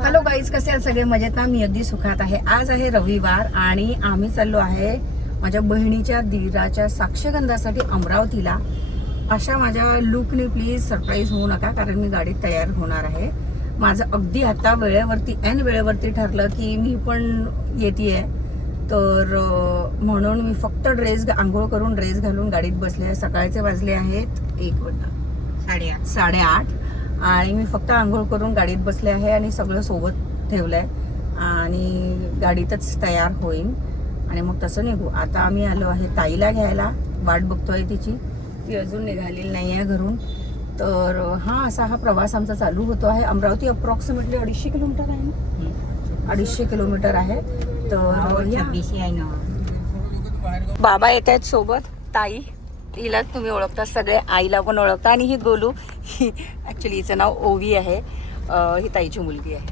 Hello guys, कसे आहेत सगळे? मजेत ना? मी अगदी सुखात आहे. आज आहे रविवार आणि आम्ही चाललो आहे माझ्या बहिणीच्या दीराच्या साक्षगंधासाठी अमरावतीला. अशा माझ्या लुकने प्लीज सरप्राईज होऊ नका, कारण मी गाडीत तयार होणार आहे. माझं अगदी आता ऐन वेळेवरती ठरलं की मी पण येते, तर म्हणून मी फक्त आंघोळ करून ड्रेस घालून गाडीत बसले आहे. सकाळचे वाजले आहेत 8:30 आणि मी फक्त आंघोळ करून गाडीत बसले आहे आणि सगळं सोबत ठेवलंय आणि गाडीतच तयार होईन आणि मग तसं निघू. आता आम्ही आलो आहे ताईला घ्यायला, वाट बघतोय तिची, ती अजून निघालेली नाही आहे घरून. तर असा हा प्रवास आमचा चालू होतो आहे. अमरावती अप्रॉक्सिमेटली 250 किलोमीटर आहे ना, 250 किलोमीटर आहे. तर बाबा येत आहेत सोबत, ताई, हिला तुम्ही ओळखता सगळे, आईला पण ओळखता. आणि ही गोलू, ही ऍक्च्युली हिचं नाव ओवी आहे, ही ताईची मुलगी आहे.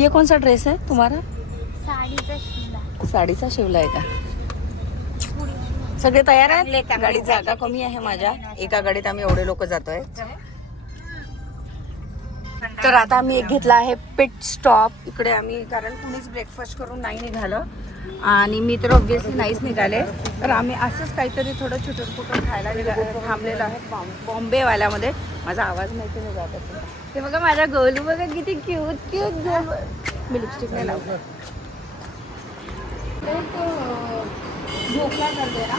ये कौन सा ड्रेस है तुम्हारा? साडीचा शिवला आहे का? सगळे तयार आहेत? गाडीत जागा कमी आहे माझ्या, एका गाडीत आम्ही एवढे लोक जातोय. तर आता आम्ही एक घेतला आहे पिट स्टॉप इकडे आम्ही, कारण कुणीच ब्रेकफास्ट करून नाही निघालं आणि मी तर ऑब्व्हियसली नाहीच निघाले. तर आम्ही असंच काहीतरी थोडं छोटं खायला थांबलेलं आहे बॉम्बेवाल्यामध्ये. माझा आवाज माहिती नाही जात असेल. ते बघा माझ्या गोलू, बघा किती क्यूट गोलू. मी लिपस्टिक नाही लावलं. ढोकला कर दे ना.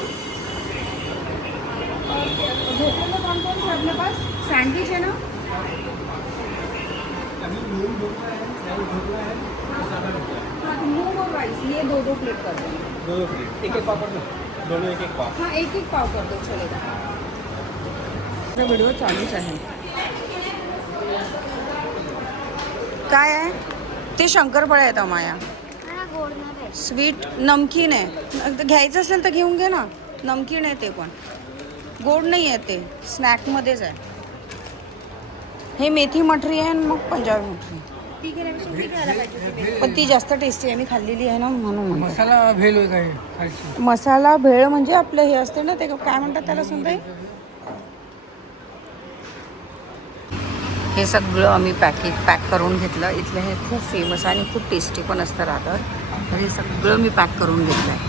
ढोकले में कौन कौन सा अपने पास? सैंडविच है ना? मूंग और राइस, ये दो प्लेट कर दो. दो प्लेट, एक पाव कर दो. दोनों एक पाव. हाँ, एक पाव कर दो, चलेगा. व्हिडिओ चालूच आहे. काय आहे ते? शंकरपाळे आहेत अमाया. स्वीट नमकीन आहे. घ्यायचं असेल तर घेऊन घे ना. नमकीन आहे ते, पण गोड नाही आहे ते, स्नॅकमध्येच आहे. हे मेथी मठरी आहे आणि मग पंजाबी मठरी, पण ती जास्त टेस्टी आहे. मी खाल्लेली आहे ना, म्हणून. मसाला भेल होता है. मसाला भेळ म्हणजे आपलं हे असते ना, ते काय म्हणतात त्याला सुनताई? हे सगळं आम्ही पॅक करून घेतलं. इथलं हे खूप फेमस आणि खूप टेस्टी पण असतं राहतं. तर हे सगळं मी पॅक करून घेतलं आहे.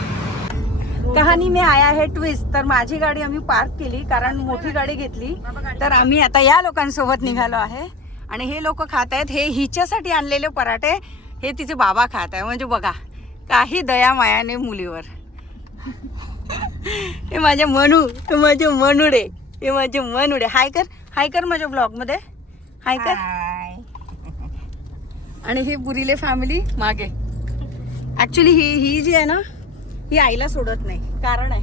कहाणी में आया है ट्विस्ट. तर माझी गाडी आम्ही पार्क केली, कारण मोठी गाडी घेतली. तर आम्ही आता या लोकांसोबत निघालो आहे आणि हे लोक खात आहेत हे हिच्यासाठी आणलेले पराठे. हे तिचे बाबा खात आहे. म्हणजे बघा, काही दया मायाने मुलीवर. हे माझे मनू, हे माझे मनुडे, हे माझे मनुडे. हाय कर माझ्या ब्लॉग मध्ये, हाय कर. आणि ही बुरीले फॅमिली मागे. ऍक्च्युली ही जी आहे ना, ही आईला सोडत नाही. कारण आहे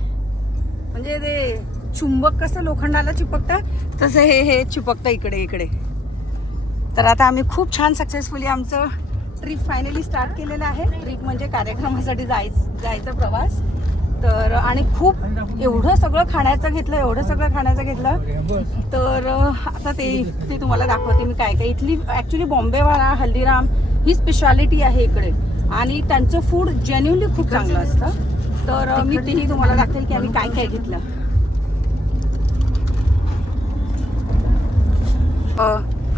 म्हणजे ते चुंबक कसं लोखंडाला चिपकतं, तसं हे चिपकतं इकडे. तर आता आम्ही खूप छान सक्सेसफुली आमचं ट्रिप फायनली स्टार्ट केलेलं आहे. ट्रिप म्हणजे कार्यक्रमासाठी जायचा प्रवास. तर आणि खूप एवढं सगळं खाण्याचं घेतलं. तर आता ते तुम्हाला दाखवते मी काय. इथली ॲक्च्युली बॉम्बेवाला हल्दीराम ही स्पेशालिटी आहे इकडे आणि त्यांचं फूड जेन्युनली खूप चांगलं असतं. तर मी तेही तुम्हाला दाखवेल की आम्ही काय घेतलं.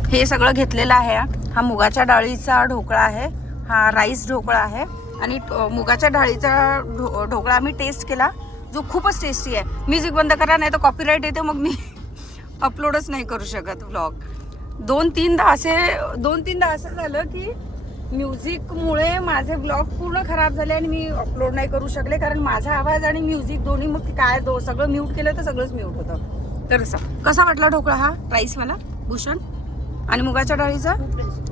हे सगळं घेतलेलं आहे. हा मुगाच्या डाळीचा ढोकळा आहे, हा राईस ढोकळा आहे. आणि मुगाच्या डाळीचा ढोकळा आम्ही टेस्ट केला, जो खूपच टेस्टी आहे. म्युझिक बंद करा, नाही तर कॉपीराईट येते, मग मी अपलोडच नाही करू शकत व्लॉग. दोन तीनदा असं झालं की म्युझिकमुळे माझे ब्लॉग पूर्ण खराब झाले आणि मी अपलोड नाही करू शकले, कारण माझा आवाज आणि म्युझिक दोन्ही, मग काय सगळं म्यूट केलं तर सगळंच म्यूट होतं. तर कसा वाटला ढोकळा हा राईसवाला भूषण आणि मुगाच्या डाळीचा?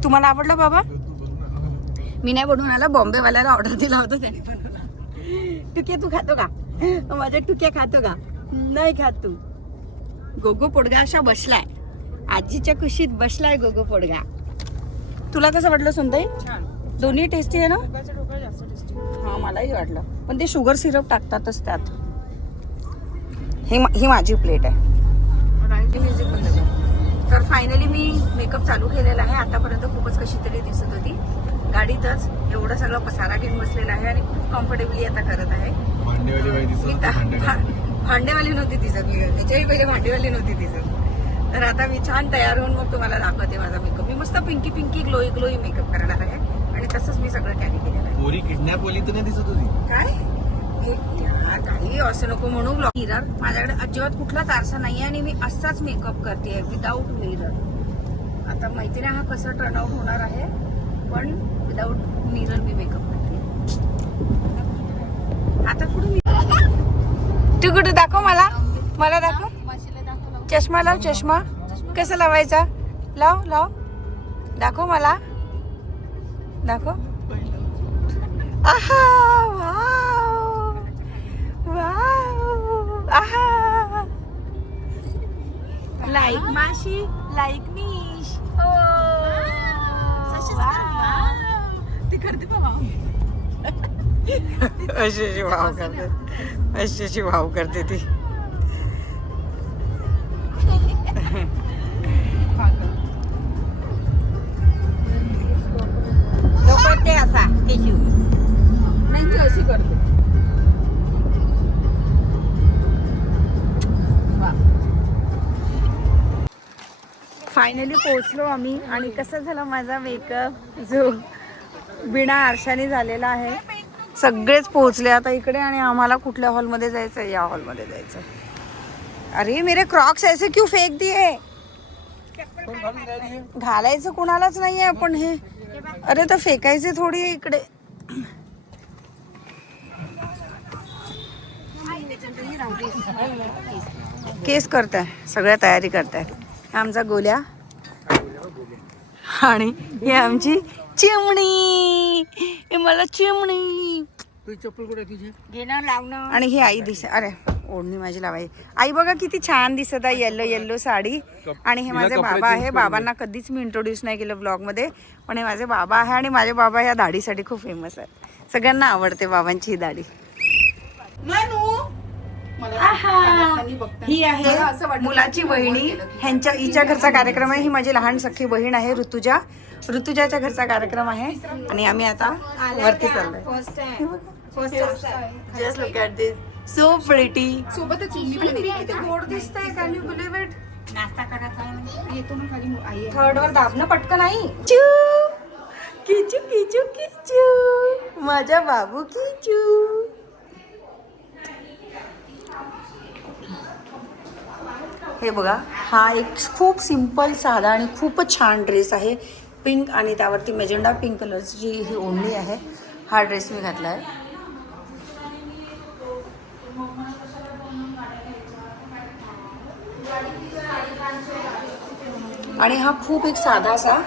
तुम्हाला आवडला बाबा? मी नाही बनवून आला, बॉम्बेवाल्याला ऑर्डर दिला होता, त्याने बनवला. टुके तू खातो का? माझ्या टुक्या खातो का? नाही खात तू. गोगो पोडगा अशा बसलाय, आजीच्या कुशीत बसलाय गोगो पोडगा. तुला कसं वाटलं सुनताई? दोन्ही टेस्टी आहे ना? हा, मलाही वाटलं, पण ते शुगर सिरप टाकतातच त्यात. ही माझी प्लेट आहे. तर फायनली मी मेकअप चालू केलेला आहे. आतापर्यंत खूपच कशी तरी दिसत होती गाडीतच. एवढा सगळा पसारा घेऊन बसलेला आहे आणि खूप कम्फर्टेबली आता करत आहे. भांडेवाली नव्हती दिसत, मी त्याच्याही पहिले भांडेवाली नव्हती दिसत. तर आता मी छान तयार होऊन मग तुम्हाला दाखवते माझा मेकअप. मी मस्त मस्त pinky pinky glowy glowy makeup करणार आहे आणि तसंच मी सगळं कॅरी केलेलं आहे. पोरी किडनॅप वाली तर नाही दिसत होती. काय काही असं नको म्हणू. मिरर माझ्याकडे अजिबात कुठलाच आरसा नाहीये आणि मी असाच मेकअप करते विदाऊट मिरर. आता माहिती नाही हा कसा टर्न आउट होणार आहे, पण विदाऊट मिरर मी मेकअप करते. आता कुठे तू कुठे दाखव मला, मला दाखव. चष्मा लाव, चष्मा कसा लावायचा, लाव लाव, दाखव मला, दाखव. आहा वाव वाव आहा. लाईक माशी, लाईक निश. ती करते बाबा. अशी वाव करते, अशी वाव करते ती. करते असा टिश्यू नाही ती अशी करते. फायनली पोहोचलो आम्ही आणि कसं झालं माझा मेकअप जो बिना आरशाने झालेला आहे. सगळेच पोहोचले आता इकडे आणि आम्हाला कुठल्या हॉलमध्ये जायचं, या हॉलमध्ये जायचं. अरे मेरे क्रॉक्स ऐसे क्यों फेक दिए. घालायचं कोणालाच नाहीये पण हे. अरे तर फेकायचे थोडी इकडे. केस करताय, सगळ्या तयारी करताय. आमचा गोल्या आणि हे आमची चिमणी. हे मला चिमणी. तुझी चप्पल कुठे तुझी. घेणं लावणं. आणि ही आई दिसे. अरे ओढणी माझी लावाई. आई बघा किती छान दिसत आहे, येल्लो येल्लो साडी. आणि हे माझे बाबा आहे. बाबांना कधीच मी इंट्रोड्यूस नाही केलं ब्लॉग मध्ये, पण हे माझे बाबा आहे आणि माझे बाबा ह्या दाढीसाठी खूप फेमस आहे. सगळ्यांना आवडते बाबांची ही दाढी. ही आहे मुलाची बहिणी. ह्यांच्या हिच्या घरचा कार्यक्रम आहे. ही माझी लहान सख्खी बहीण आहे ऋतुजा. ऋतुजाच्या घरचा कार्यक्रम आहे आणि आम्ही आता वरती चाललोय. Just look at this, so pretty. सोबतच किती गोड दिसतंय. Can you believe it. नाश्ता करायचा येतो ना खाली आई. थर्ड वर दाबणं पटकन आई. चू किचू किचू किचू माझा बाबू किचू. हे बघा, हा एक खूप सिंपल साधा आणि खूपच छान ड्रेस आहे. पिंक आणि त्यावरती मेजेंडा पिंक कलरची ही ओढणी आहे. हा ड्रेस मी घातला आहे. आणि हा खूप एक साधासा,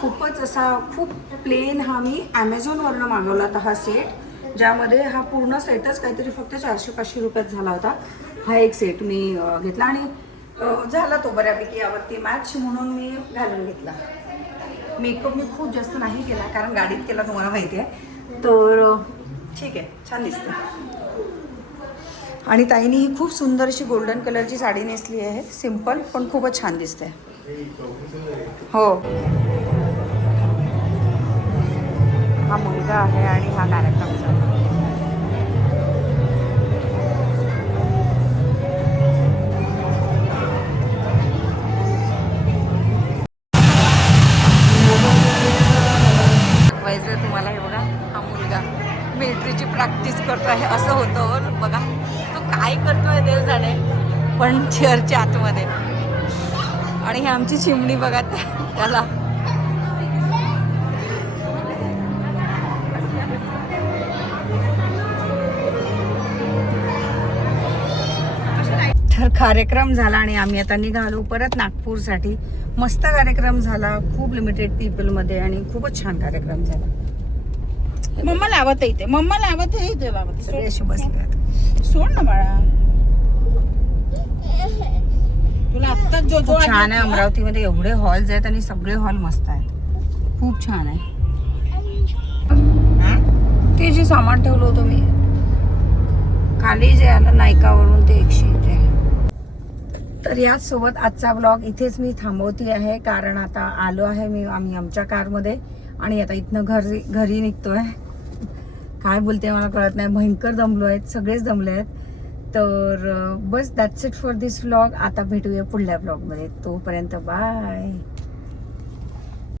खूपच असा खूप प्लेन हा मी ॲमेझॉनवरनं मागवला होता हा सेट, ज्यामध्ये हा पूर्ण सेटच काहीतरी फक्त 400-500 रुपयात झाला होता. हा एक सेट मी घेतला आणि झाला तो बऱ्यापैकी यावरती मॅच म्हणून मी घालून घेतला. मेकअप मी खूप जास्त नाही केला कारण गाडीत केला तुम्हाला माहिती आहे. तर ठीक आहे, छान दिसते. आणि ताईने ही खूप सुंदर अशी गोल्डन कलरची साडी नेसली आहे. सिंपल पण खूपच छान दिसते. हो, हा मुलगा आहे आणि हा कार्यक्रम चालू. तुम्हाला हे बघा, हा मुलगा मिलिटरीची प्रॅक्टिस करतो आहे. असं होतं बघा, तो काय करतोय देव जाणे, पण चेअरच्या आतमध्ये. आणि ही आमची चिमणी बघा त्याला. तर कार्यक्रम झाला आणि आम्ही आता निघालो परत नागपूरसाठी. मस्त कार्यक्रम झाला, खूप लिमिटेड पीपलमध्ये आणि खूपच छान कार्यक्रम झाला. मम्मा लावत येते, मम्मा लावत येते बाबा. सगळे असे बसले आहेत. सोड ना बाळा, तुला आत्ता जो खूप छान आहे. अमरावतीमध्ये एवढे हॉल्स आहेत आणि सगळे हॉल मस्त आहेत. खूप छान आहे. ते जे सामान ठेवलं होतं मी खाली जे आलं नायकावरून ते 101. तर याच सोबत आजचा ब्लॉग इथेच मी थांबवती आहे, कारण आता आलो आहे आम्ही आमच्या कारमध्ये आणि आता इथनं घरी निघतोय. काय बोलते मला कळत नाही, भयंकर दमलो आहेत, सगळेच दमले आहेत. तर बस that's it for this vlog. आता भेटूया पुढल्या ब्लॉगमध्ये. तोपर्यंत बाय.